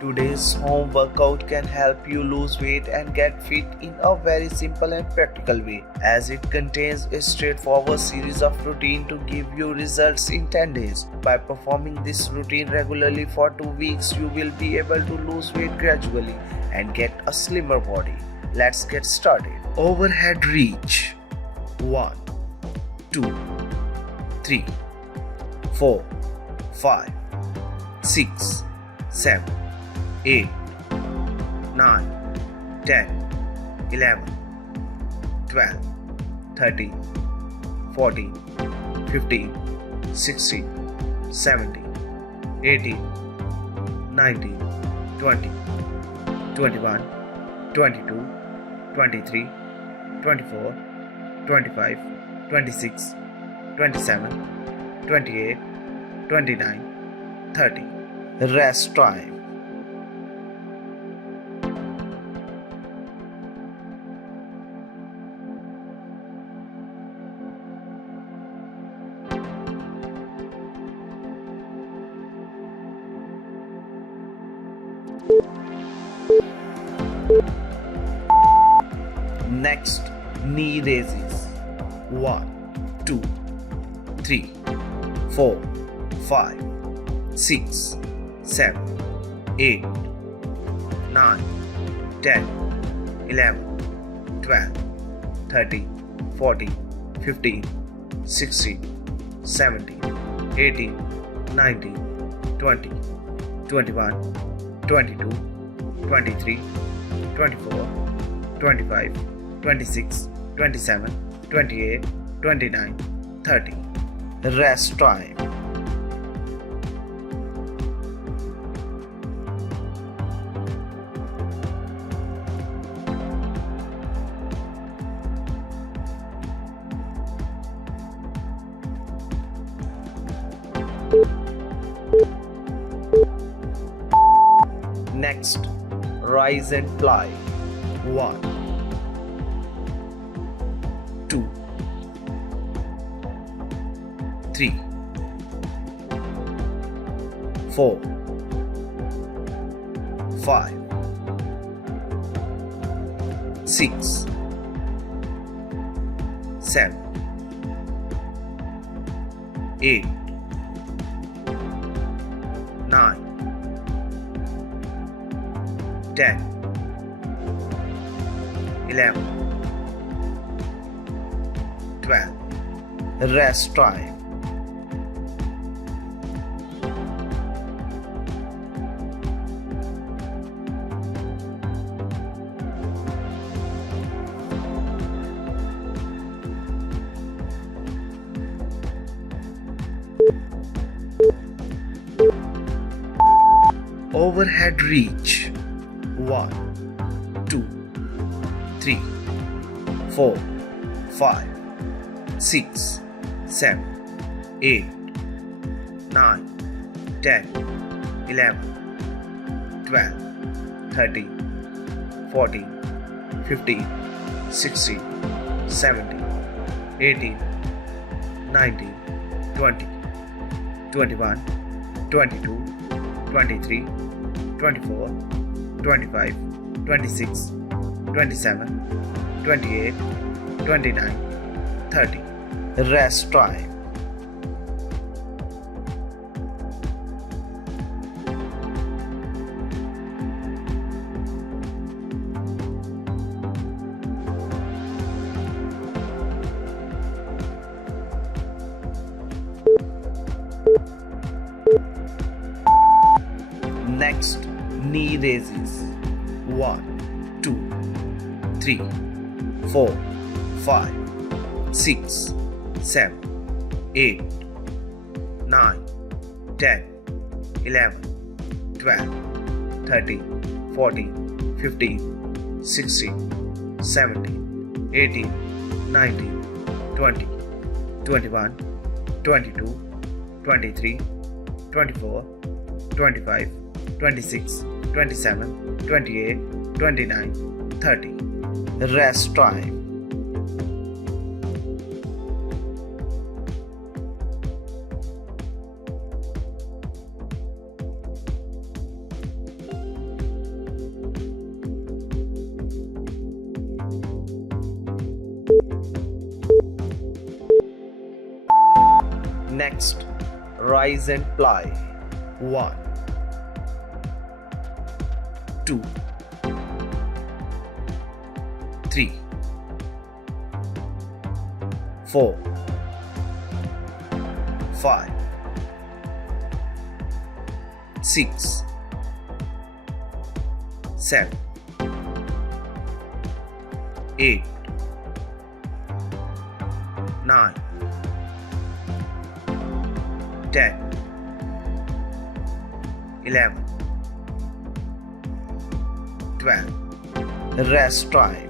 Today's home workout can help you lose weight and get fit in a very simple and practical way, as it contains a straightforward series of routine to give you results in 10 days. By performing this routine regularly for 2 weeks, you will be able to lose weight gradually and get a slimmer body. Let's get started. Overhead reach. 1, 2, 3, 4, 5, 6, 7, 8, 9, 10, 11, 12, 13, 14, 15, 16, 17, 18, 19, 20, 21, 22, 23, 24, 25, 26, 27, 28, 29, 30. Rest time. Next, knee raises. 1, 2, 3, 4, 5, 6, 7, 8, 9, 10, 11, 12, 13, 14, 15, 16, 17, 18, 19, 20, 21, 22, 23, 24, 25, 26, 27, 28, 29, 30. Rest time. Next, rise and ply. 1, 2, 3, 4, 5, 6, 7, 8, 9, 10, 11, 12. Rest time. Overhead reach. 1, 2, 3, 4, 5, 6, 7, 8, 9, 10, 11, 12, 13, 14, 15, 16, 17, 18, 19, 20, 21, 22, 23, 24, 25, 26, 27, 28, 29, 30. Rest time. Next, knee raises. 1, 2, 3, 4, 5, 6, 7, 8, 9, 10, 11, 12, 13, 14, 15, 16, 17, 18, 19, 20, 21, 22, 23, 24, 25, 26, 27, 28, 29, 30. Rest time. Next, rise and ply. 1, 2, 3, 4, 5, 6, 7, 8, 9, 10, 11, 12. Rest time.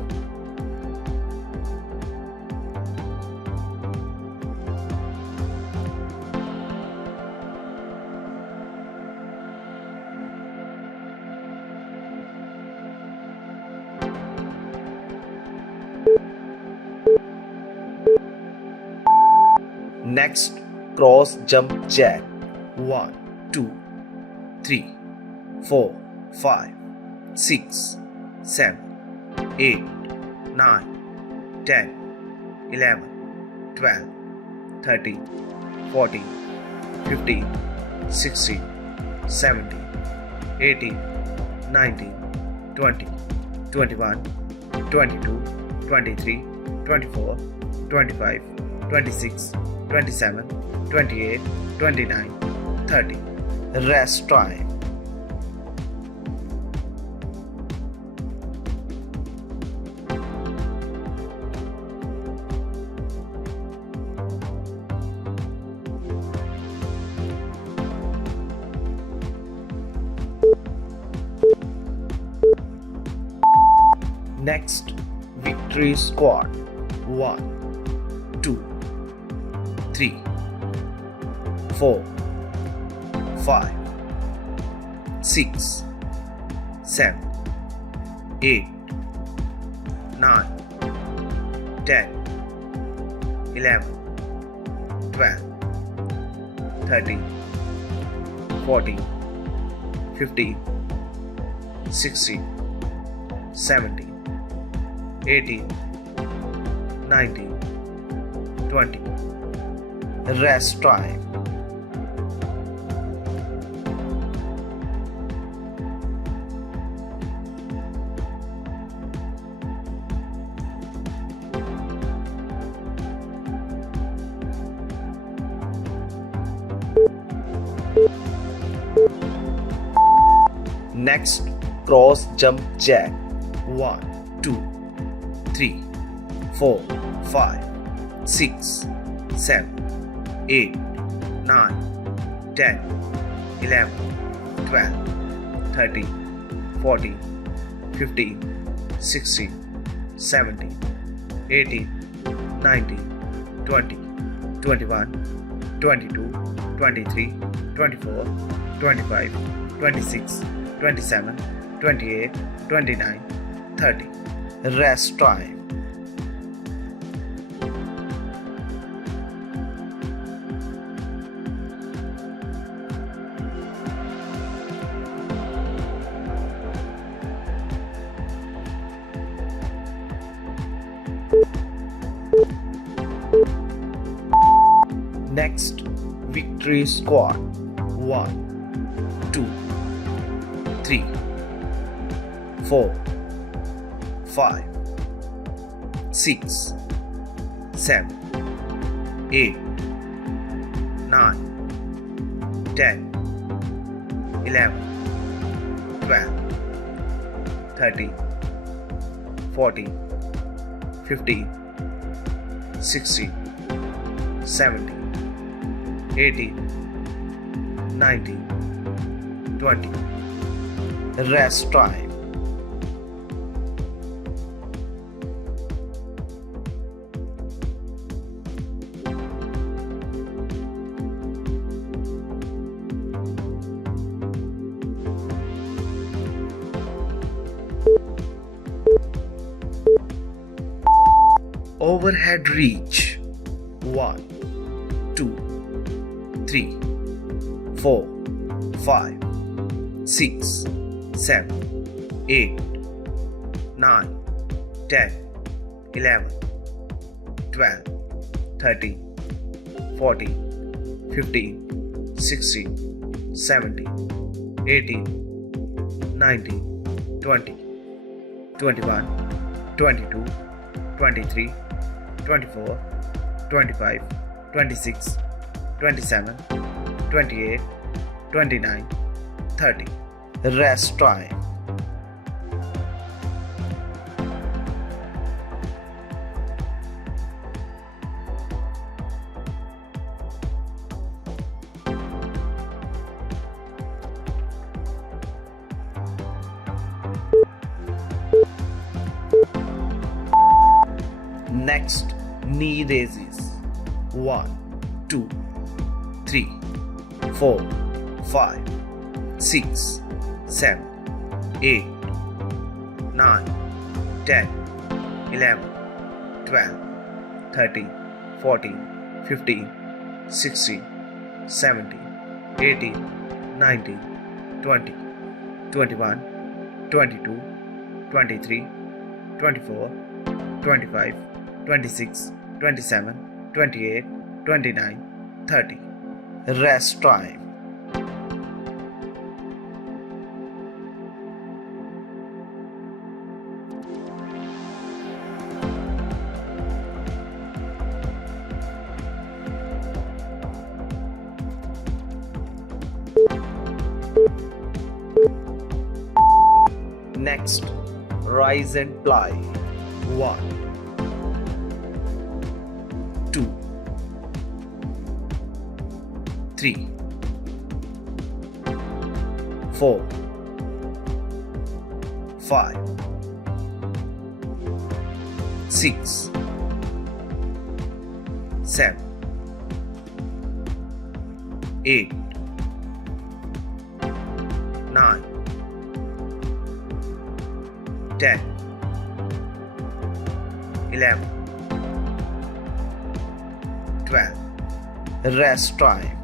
Next, cross jump jack. 1, 2, 3, 4, 5, 6, 7, 8, 9, 10, 11, 12, 13, 14, 15, 16, 17, 18, 19, 20, 21, 22, 23, 24, 25, 26, 27, 28, 29, 30. Rest time. Next, victory squat. 1, 2, 3, 4, 5, 6, 7, 8, 9, 10, 11, 12, 13, 14, 15, 16, 17, 18, 19, 20. Rest time. Next, cross jump jack. 1, 2, 3, 4, 5, 6, 7, 8, 9, 10, 11, 12, 13, 14, 15, 16, 17, 18, 19, 20, 21, 22, 23, 24, 25, 26, 27, 28, 29, 30. Rest time. Next, victory squat. 1, 2, 3, 4, 5, 6, 7, 8, 9, 10, 11, 12, 13, 14, 15, 16, 17, 18, 19, 20. Rest time. Overhead reach. 1, 2, 3, 4, 5, 6, 7, 8, 9, 10, 11, 12, 13, 14, 15, 16, 17, 18, 19, 20, 21, 22, 23, 24, 25, 26, 27, 28, 29, 30. Rest time. Next, knee raises. 1, 2, 3, 4, 5, 6, 7, 8, 9, 10, 11, 12, 13, 14, 15, 16, 17, 18, 19, 20, 21, 22, 23, 24, 25, 26, 27, 28, 29, 30. Rest time. Next, rise and ply. 1, 2, 3, 4, 5, 6, 7, 8, 9, 10, 11, 12. Rest time.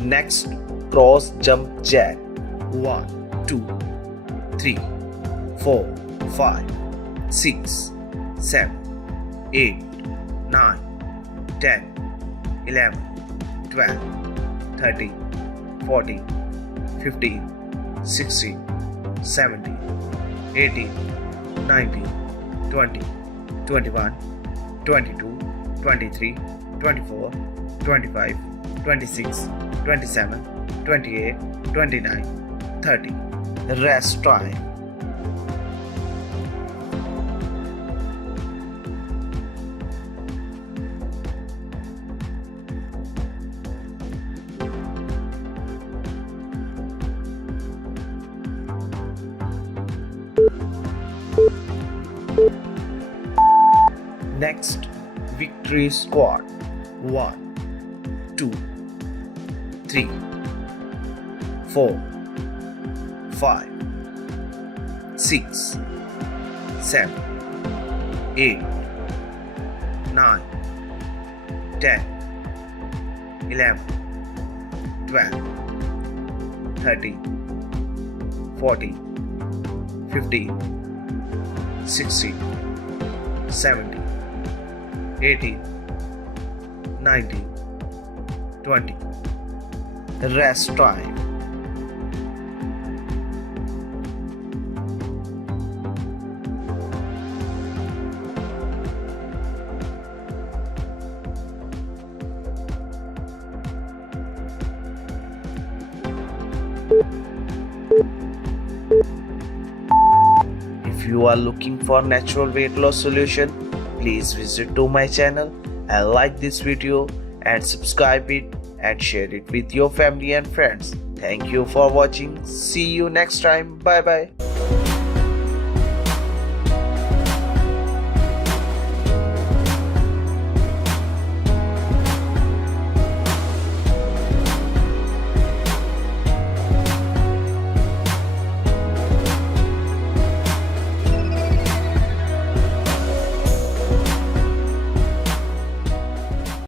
Next, cross jump jack. 1, 2, 3, 4, 5, 6, 7, 8, 9, 10, 11, 12, 13, 14, 15, 16, 17, 18, 19, 20, 21, 22, 23, 24, 25, 26, 27, 28, 29, 30. Rest time. Next, victory squat. 1, 2, 3, 4, 5, 6, 7, 8, 9, 10, 11, 12, 13, 14, 15, 16, 17, 18, 19, 20. Rest time. If you are looking for natural weight loss solution, please visit to my channel and like this video and subscribe it and share it with your family and friends. Thank you for watching. See you next time. Bye bye.